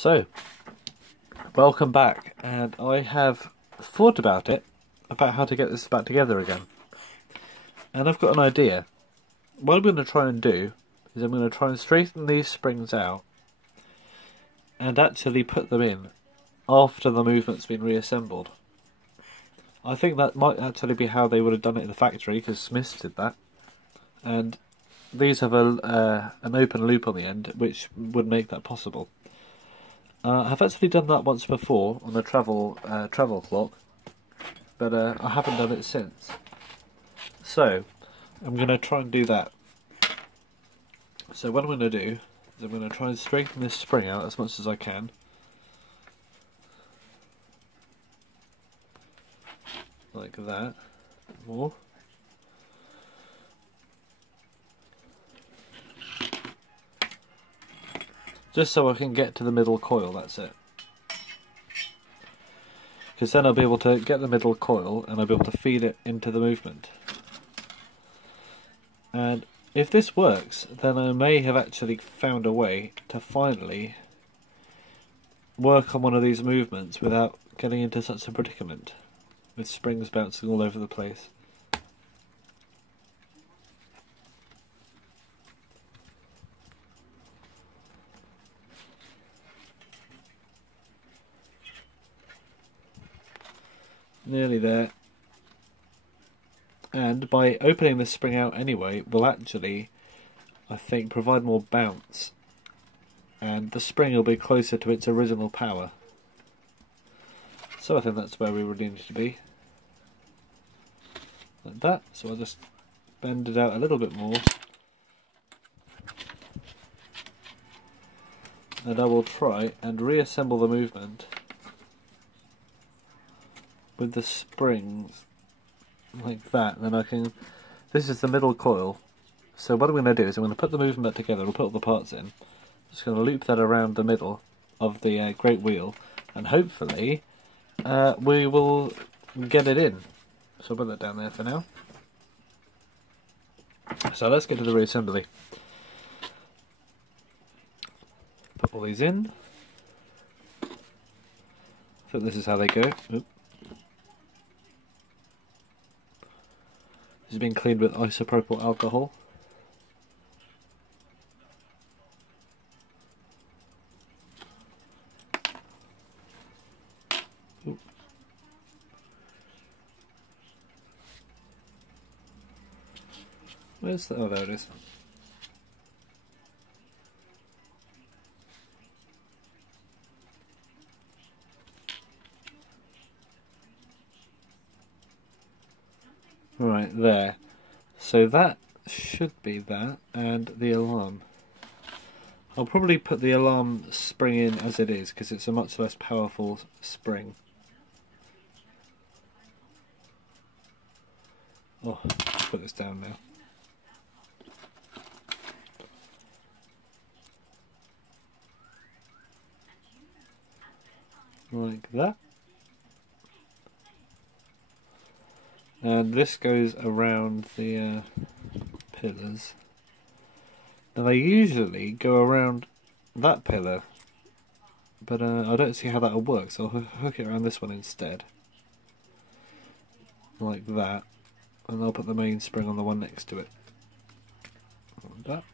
So, welcome back, and I have thought about how to get this back together again. And I've got an idea. What I'm going to try and do is I'm going to try and straighten these springs out and actually put them in after the movement's been reassembled. I think that might actually be how they would have done it in the factory, because Smiths did that. And these have an open loop on the end, which would make that possible. I've actually done that once before on a travel clock, but I haven't done it since. So I'm going to try and do that. So what I'm going to do is I'm going to try and straighten this spring out as much as I can. Like that. More. Just so I can get to the middle coil, that's it. Because then I'll be able to get the middle coil and I'll be able to feed it into the movement. And if this works, then I may have actually found a way to finally work on one of these movements without getting into such a predicament, with springs bouncing all over the place. Nearly there. And by opening the spring out anyway, will actually, I think, provide more bounce. And the spring will be closer to its original power. So I think that's where we really need to be. Like that. So I'll just bend it out a little bit more. And I will try and reassemble the movement with the springs like that. Then I can, this is the middle coil, so what I'm going to do is I'm going to put the movement back together, I'll put all the parts in, just going to loop that around the middle of the great wheel, and hopefully we will get it in. So I'll put that down there for now. So let's get to the reassembly. Put all these in. I think this is how they go. Oop. This has been cleaned with isopropyl alcohol. Ooh. Where's the... oh, there it is. Right, there. So that should be that, and the alarm. I'll probably put the alarm spring in as it is, because it's a much less powerful spring. Oh, let's put this down now. Like that. And this goes around the pillars. Now they usually go around that pillar, but I don't see how that will work, so I'll hook it around this one instead. Like that. And I'll put the main spring on the one next to it. Like that.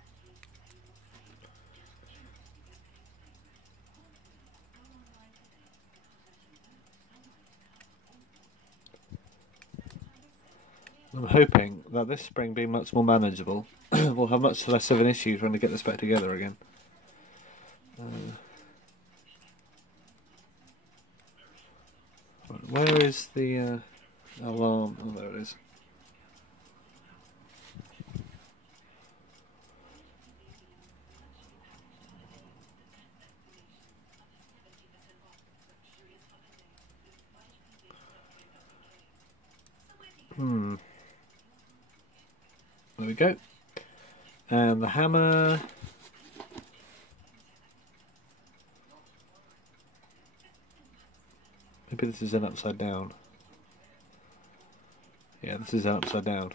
I'm hoping that this spring being much more manageable, we'll have much less of an issue trying to get this back together again. Right, where is the alarm? Oh, there it is. There we go. And the hammer. Maybe this is an upside down. Yeah, this is an upside down.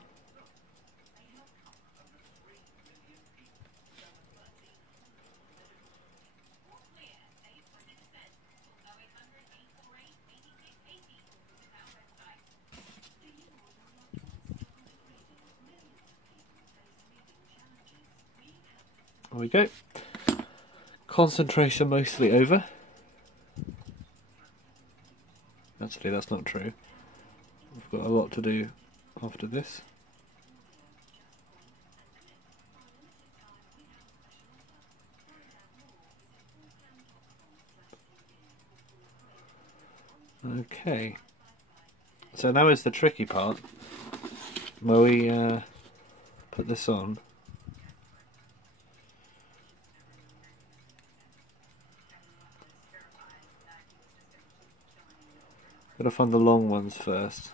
we go. Concentration mostly over. Actually, that's not true. We've got a lot to do after this. Okay. So now is the tricky part, where we put this on. Gotta find the long ones first.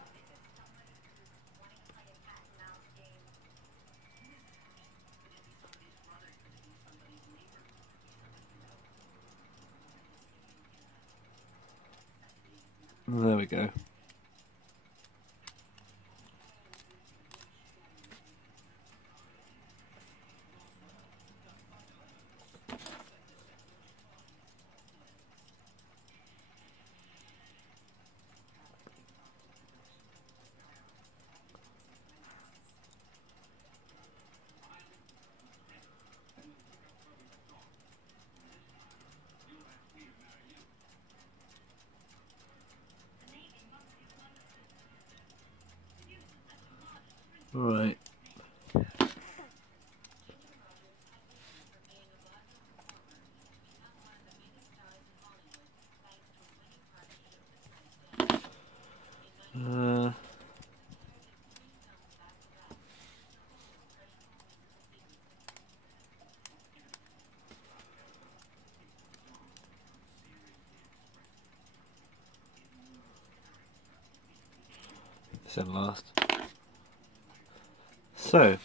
There we go. Right. This in last. So,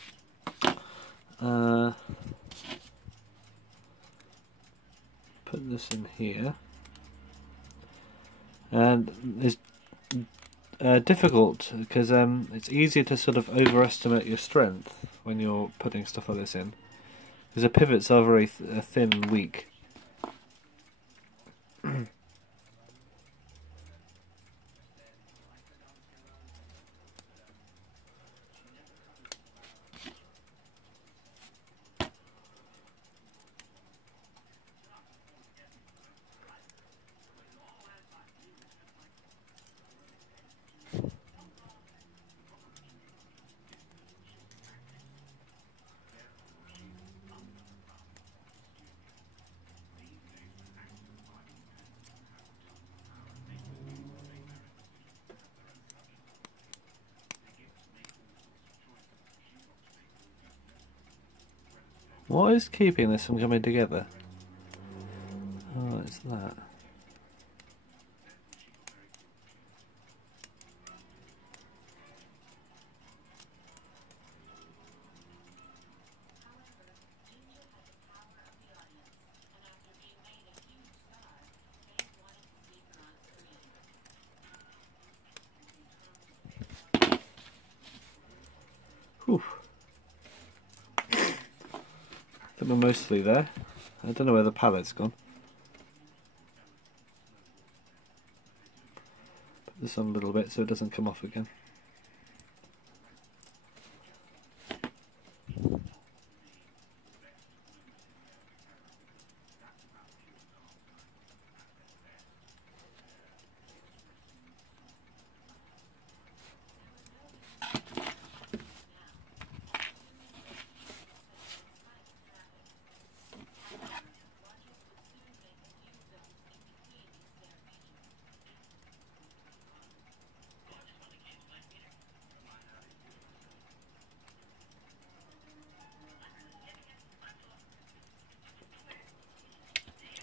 put this in here, and it's difficult because it's easier to sort of overestimate your strength when you're putting stuff like this in, because the pivots are very thin and weak. What is keeping this from coming together? Oh, it's that. Whew. I think we're mostly there. I don't know where the palette's gone. Put this on a little bit so it doesn't come off again.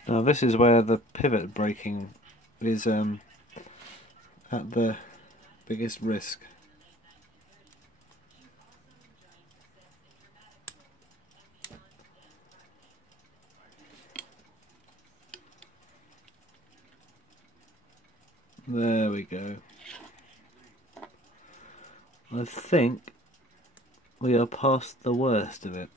Now this is where the pivot breaking is at the biggest risk. There we go. I think we are past the worst of it.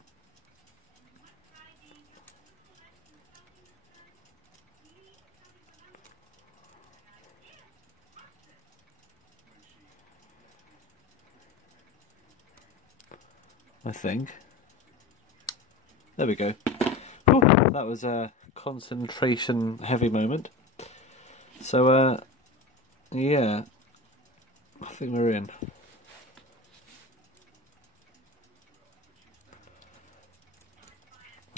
I think. There we go. that was a concentration heavy moment. So yeah, I think we're in.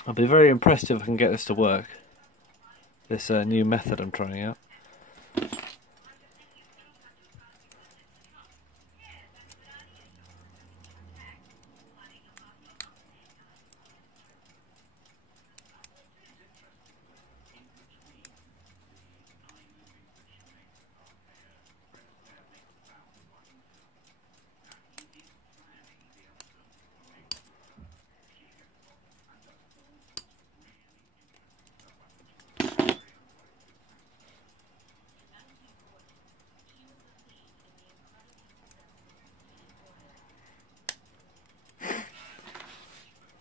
I'll be very impressed if I can get this to work. This new method I'm trying out.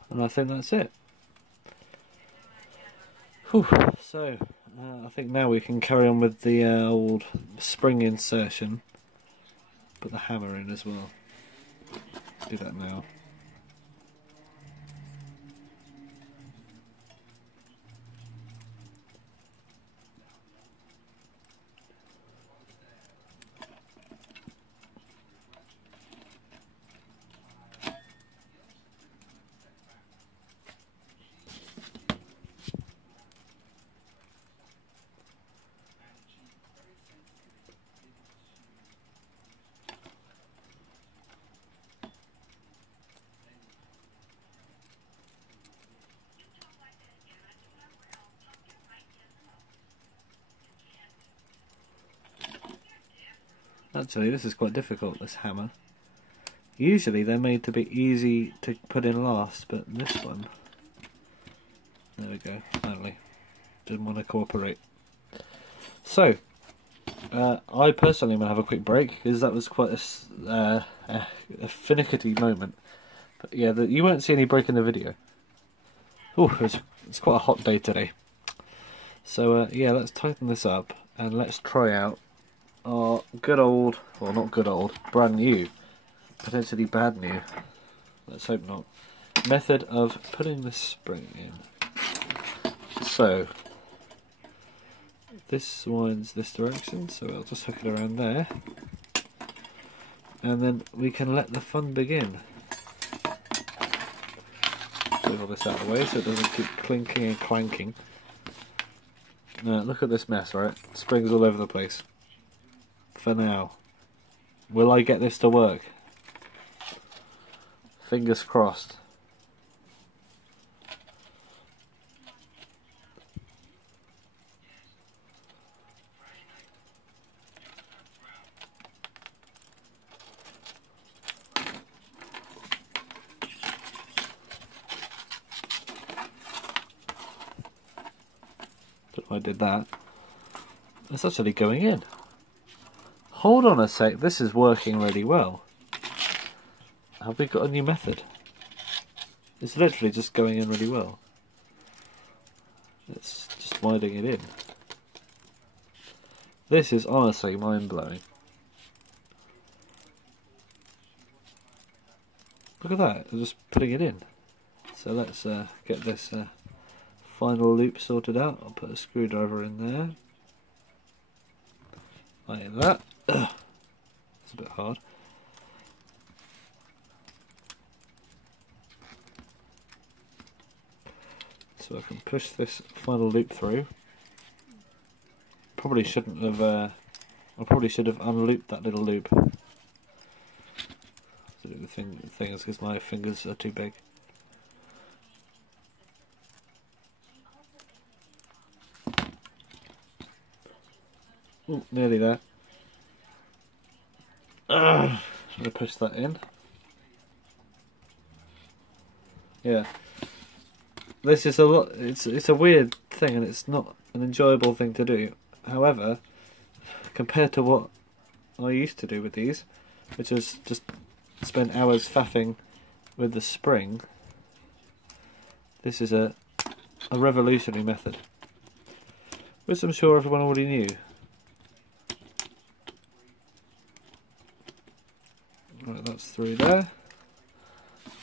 And I think that's it. Whew. So, I think now we can carry on with the old spring insertion. Put the hammer in as well. Do that now. Actually, this is quite difficult, this hammer. Usually they're made to be easy to put in last, but this one... There we go, finally. Didn't want to cooperate. So, I personally am going to have a quick break, because that was quite a finicky moment. But yeah, you won't see any break in the video. Oh, it's quite a hot day today. So yeah, let's tighten this up, and let's try out our good old, well not good old, brand new, potentially bad new, let's hope not, method of putting the spring in. So, this winds this direction, so I'll just hook it around there, and then we can let the fun begin. Move all this out of the way so it doesn't keep clinking and clanking. Now, look at this mess, right? Springs all over the place. For now. Will I get this to work? Fingers crossed. But I did that. It's actually going in. Hold on a sec, this is working really well. Have we got a new method? It's literally just going in really well. It's just winding it in. This is honestly mind-blowing. Look at that, I'm just putting it in. So let's get this final loop sorted out. I'll put a screwdriver in there. Like that. Ugh. It's a bit hard. So I can push this final loop through. Probably shouldn't have. I probably should have unlooped that little loop. The thing is, because my fingers are too big. Ooh, nearly there. I'm going to push that in. Yeah. This is a lot. It's a weird thing, and it's not an enjoyable thing to do. However, compared to what I used to do with these, which is just spend hours faffing with the spring, this is a revolutionary method, which I'm sure everyone already knew. Right, that's through there.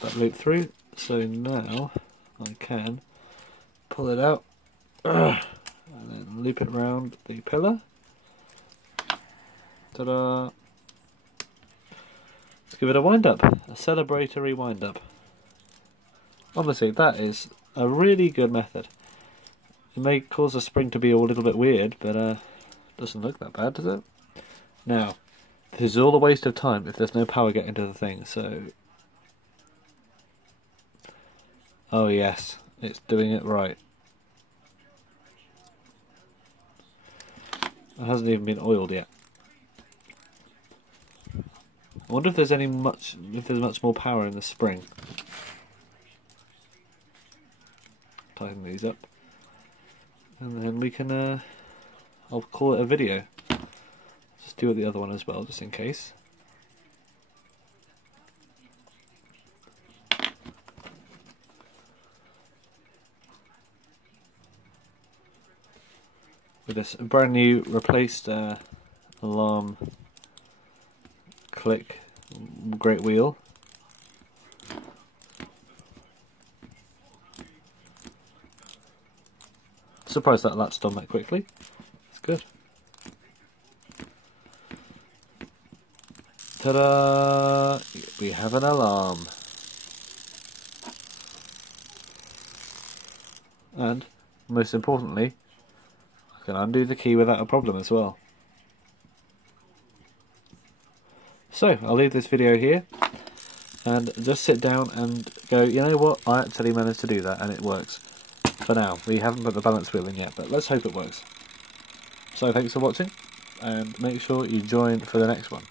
That loop through. So now I can pull it out, and then loop it round the pillar. Ta-da! Let's give it a wind-up, a celebratory wind-up. Honestly, that is a really good method. It may cause the spring to be a little bit weird, but doesn't look that bad, does it? Now, this is all a waste of time if there's no power getting to the thing, so... Oh yes, it's doing it right. It hasn't even been oiled yet. I wonder if there's much more power in the spring. Tighten these up, and then we can. I'll call it a video. Just do it the other one as well, just in case. With this brand new replaced alarm click great wheel. Surprised that that's done that quickly. It's good. Ta-da! We have an alarm. And, most importantly, I can undo the key without a problem as well. So, I'll leave this video here and just sit down and go, you know what, I actually managed to do that and it works. For now, we haven't put the balance wheel in yet, but let's hope it works. So thanks for watching, and make sure you join for the next one.